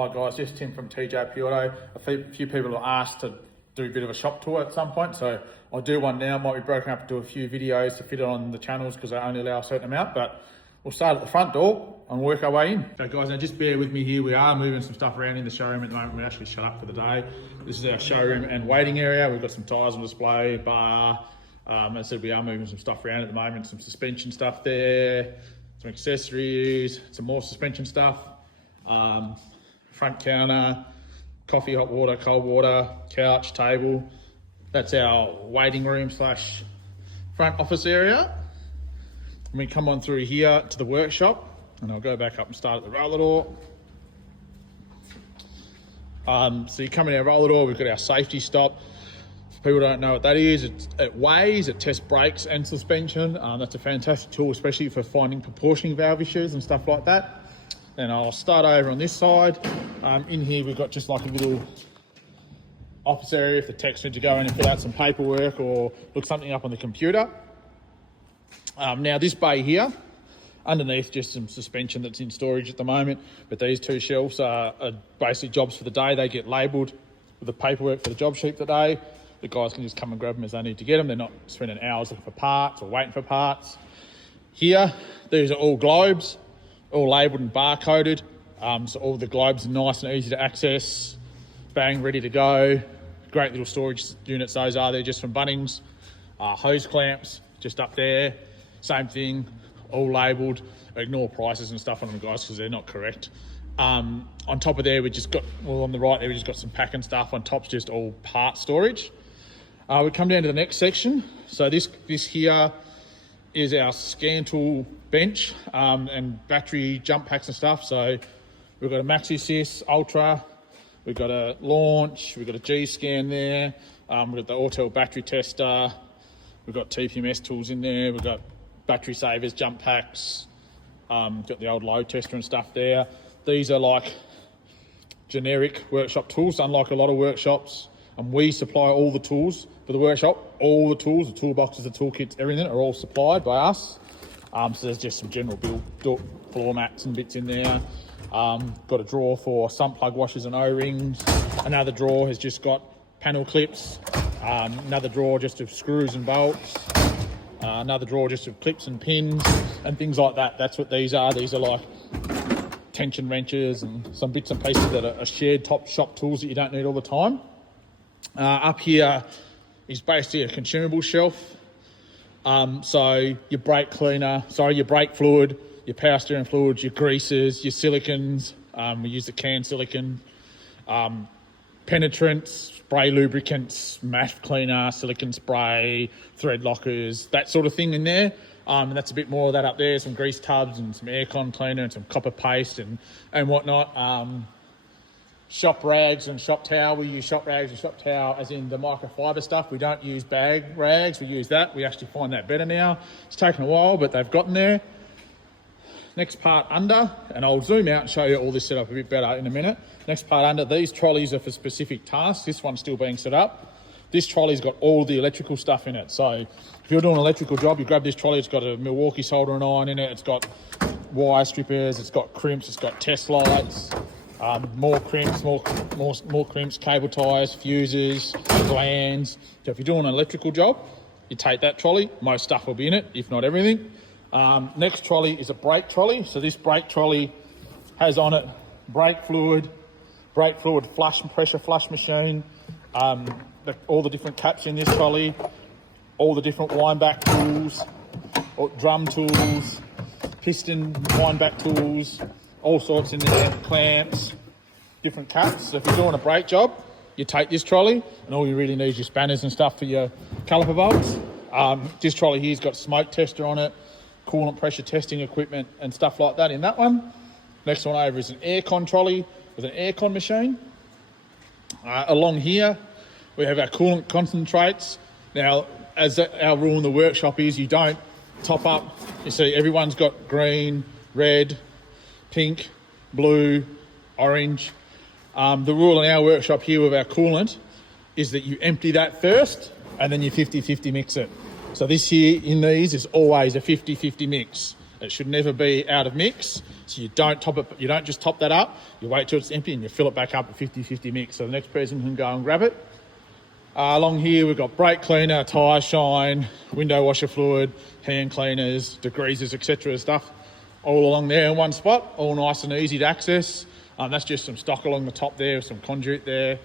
Hi guys, just Tim from TJP Auto. A few people have asked to do a bit of a shop tour at some point, so I'll do one now. Might be broken up into a few videos to fit it on the channels because they only allow a certain amount, but we'll start at the front door and work our way in. So guys, now just bear with me here. We are moving some stuff around in the showroom at the moment. We're actually shut up for the day. This is our showroom and waiting area. We've got some tyres on display, bar. As I said, we are moving some stuff around at the moment. Some suspension stuff there, some accessories, some more suspension stuff. Front counter, coffee, hot water, cold water, couch, table. That's our waiting room slash front office area. And we come on through here to the workshop, and I'll go back up and start at the roller door. So you come in our roller door, we've got our safety stop. If people don't know what that is, it weighs, it tests brakes and suspension. That's a fantastic tool, especially for finding proportioning valve issues and stuff like that. And I'll start over on this side. In here, we've got just like a little office area if the techs need to go in and fill out some paperwork or look something up on the computer. Now this bay here, underneath just some suspension that's in storage at the moment, but these two shelves are basically jobs for the day. They get labelled with the paperwork for the job sheet today. The guys can just come and grab them as they need to get them. They're not spending hours looking for parts or waiting for parts. Here, these are all globes, all labelled and barcoded. So all the globes are nice and easy to access. Bang, ready to go. Great little storage units those are. They're just from Bunnings. Hose clamps, just up there. Same thing, all labelled. Ignore prices and stuff on them, guys, because they're not correct. On top of there, we just got, well, on the right there, we just got some packing stuff. On top's just all part storage. We come down to the next section. So this here is our scan tool bench and battery jump packs and stuff. So we've got a Maxi Sys Ultra, we've got a Launch, we've got a G-Scan there, we've got the Autel battery tester, we've got TPMS tools in there, we've got battery savers, jump packs, got the old load tester and stuff there. These are like generic workshop tools, unlike a lot of workshops. And we supply all the tools for the workshop. All the tools, the toolboxes, the toolkits, everything are all supplied by us. So there's just some general built floor mats and bits in there. Got a drawer for sump plug washers and O-rings. Another drawer has just got panel clips. Another drawer just of screws and bolts. Another drawer just of clips and pins and things like that. That's what these are. These are like tension wrenches and some bits and pieces that are shared top shop tools that you don't need all the time. Up here is basically a consumable shelf. So your brake cleaner, your brake fluid, your power steering fluids, your greases, your silicons. We use the canned silicon, penetrants, spray lubricants, MAF cleaner, silicon spray, thread lockers, that sort of thing in there. And that's a bit more of that up there, some grease tubs and some aircon cleaner and some copper paste and whatnot. Shop rags and shop towel. We use shop rags and shop towel as in the microfiber stuff. We don't use bag rags, we use that. We actually find that better now. It's taken a while, but they've gotten there. Next part under, and I'll zoom out and show you all this set up a bit better in a minute. Next part under, these trolleys are for specific tasks. This one's still being set up. This trolley's got all the electrical stuff in it. So if you're doing an electrical job, you grab this trolley, it's got a Milwaukee soldering iron in it, it's got wire strippers, it's got crimps, it's got test lights, more crimps, more crimps, cable ties, fuses, glands. So if you're doing an electrical job, you take that trolley, most stuff will be in it, if not everything. Next trolley is a brake trolley. So this brake trolley has on it brake fluid flush, pressure flush machine, all the different caps in this trolley, all the different wind back tools, drum tools, piston wind back tools, all sorts in there, clamps, different caps. So if you're doing a brake job, you take this trolley and all you really need is your spanners and stuff for your caliper bolts. This trolley here's got smoke tester on it, coolant pressure testing equipment and stuff like that in that one. Next one over is an aircon trolley with an aircon machine. Along here, we have our coolant concentrates. Now, as our rule in the workshop is, you don't top up. You see, everyone's got green, red, pink, blue, orange. The rule in our workshop here with our coolant is that you empty that first and then you 50-50 mix it. So this here in these is always a 50-50 mix. It should never be out of mix. So you don't top it, you don't just top that up, you wait till it's empty and you fill it back up at 50-50 mix. So the next person can go and grab it. Along here, we've got brake cleaner, tyre shine, window washer fluid, hand cleaners, degreasers, etc. stuff all along there in one spot, all nice and easy to access. That's just some stock along the top there, some conduit there.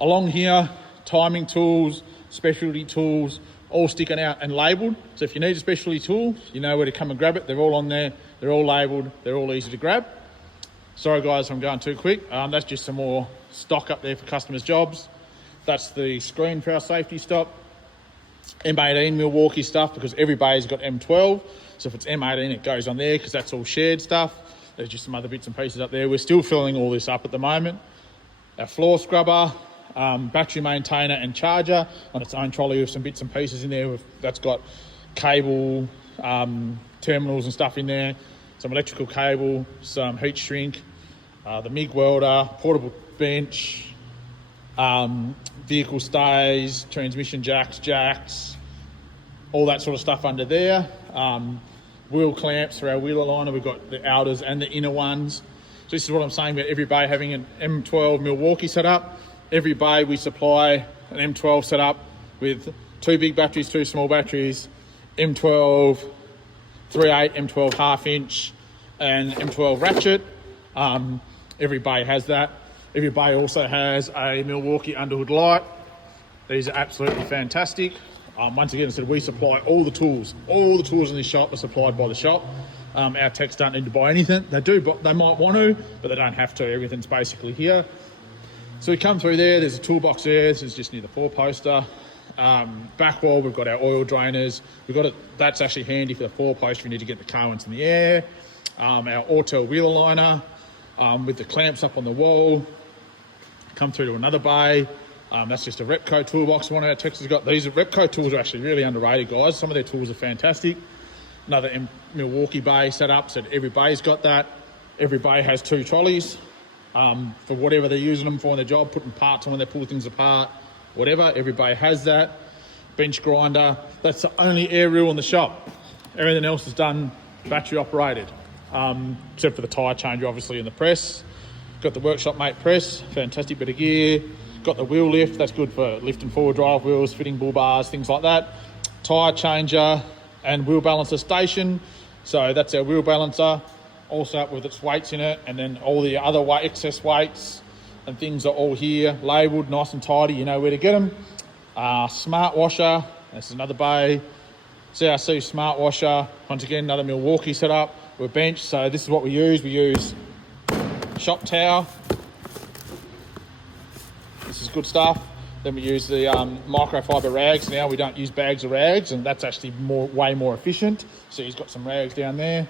Along here, timing tools, specialty tools, all sticking out and labelled. So if you need a specialty tool, you know where to come and grab it. They're all on there, they're all labelled, they're all easy to grab. Sorry guys if I'm going too quick. That's just some more stock up there for customers' jobs. That's the screen for our safety stop. M18 Milwaukee stuff, because every bay's got M12. So if it's M18, it goes on there because that's all shared stuff. There's just some other bits and pieces up there. We're still filling all this up at the moment. Our floor scrubber, battery maintainer and charger on its own trolley with some bits and pieces in there. That's got cable, terminals and stuff in there, some electrical cable, some heat shrink, the MIG welder, portable bench, vehicle stays, transmission jacks, all that sort of stuff under there. Wheel clamps for our wheel aligner. We've got the outers and the inner ones. So this is what I'm saying about every bay having an M12 Milwaukee setup. Every bay we supply an M12 setup with 2 big batteries, 2 small batteries, M12 3/8, M12 half inch, and M12 ratchet. Every bay has that. Every bay also has a Milwaukee underhood light. These are absolutely fantastic. Once again, I said we supply all the tools. All the tools in this shop are supplied by the shop. Our techs don't need to buy anything. They do, but they might want to, but they don't have to. Everything's basically here. So we come through there. There's a toolbox there. This is just near the 4-poster. Back wall, we've got our oil drainers. We've got it. That's actually handy for the 4-poster if you need to get the car into the air. Our Autel wheel aligner with the clamps up on the wall. Come through to another bay. That's just a Repco toolbox. One of our techs has got these. Repco tools are actually really underrated, guys. Some of their tools are fantastic. Another Milwaukee bay set up, so every bay's got that. Every bay has 2 trolleys for whatever they're using them for in their job, putting parts on when they pull things apart, whatever. Every bay has that. Bench grinder. That's the only air reel in the shop. Everything else is done battery operated, except for the tyre changer, obviously, in the press. Got the workshop mate press, fantastic bit of gear. Got the wheel lift, that's good for lifting forward drive wheels, fitting bull bars, things like that. Tyre changer and wheel balancer station. So that's our wheel balancer, also with its weights in it, and then all the other excess weights and things are all here, labelled nice and tidy, you know where to get them. Smart washer, that's another bay. CRC smart washer, once again another Milwaukee setup. We're bench, so this is what we use. We use shop towel. This is good stuff. Then we use the microfiber rags. Now we don't use bags of rags, and that's actually way more efficient. So he's got some rags down there.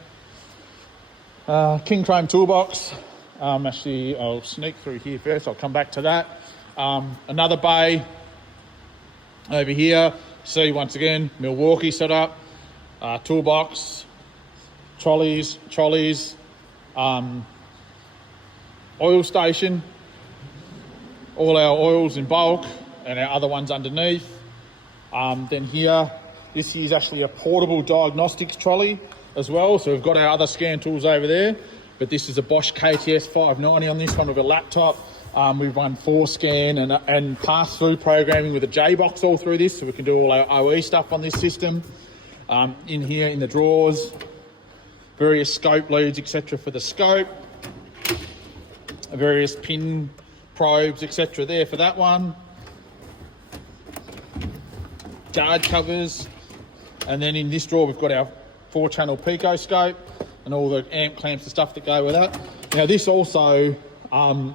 King Chrome toolbox. Actually, I'll sneak through here first. I'll come back to that. Another bay over here. See, once again, Milwaukee setup. Toolbox, trolleys, oil station. All our oils in bulk and our other ones underneath. Then here, this is actually a portable diagnostics trolley as well. So we've got our other scan tools over there, but this is a Bosch KTS 590 on this one with a laptop. We've run 4scan and pass-through programming with a J-box all through this, so we can do all our OE stuff on this system. In here, in the drawers, various scope leads, etc. for the scope. Various pin probes, etc. there for that one. Guard covers. And then in this drawer, we've got our 4-channel Pico scope and all the amp clamps and stuff that go with that. Now this also,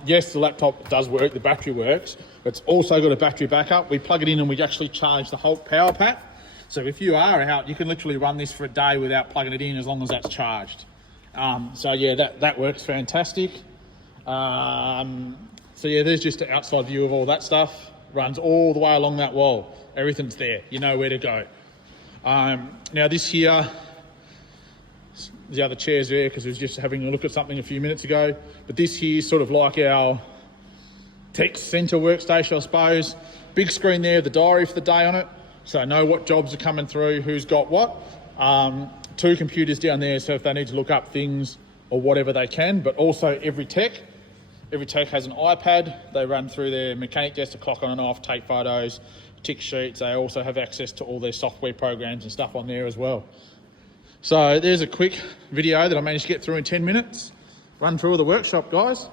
yes, the laptop does work, the battery works, but it's also got a battery backup. We plug it in and we actually charge the whole power pack. So if you are out, you can literally run this for a day without plugging it in as long as that's charged. So yeah, that works fantastic. So yeah, there's just an outside view of all that stuff. Runs all the way along that wall. Everything's there. You know where to go. Now this here, the other chair's there because we was just having a look at something a few minutes ago. But this here is sort of like our tech centre workstation, I suppose. Big screen there, the diary for the day on it. So I know what jobs are coming through, who's got what. 2 computers down there, so if they need to look up things or whatever they can, but also every tech has an iPad. They run through their mechanic desk to clock on and off, take photos, tick sheets. They also have access to all their software programs and stuff on there as well. So there's a quick video that I managed to get through in 10 minutes. Run through the workshop, guys.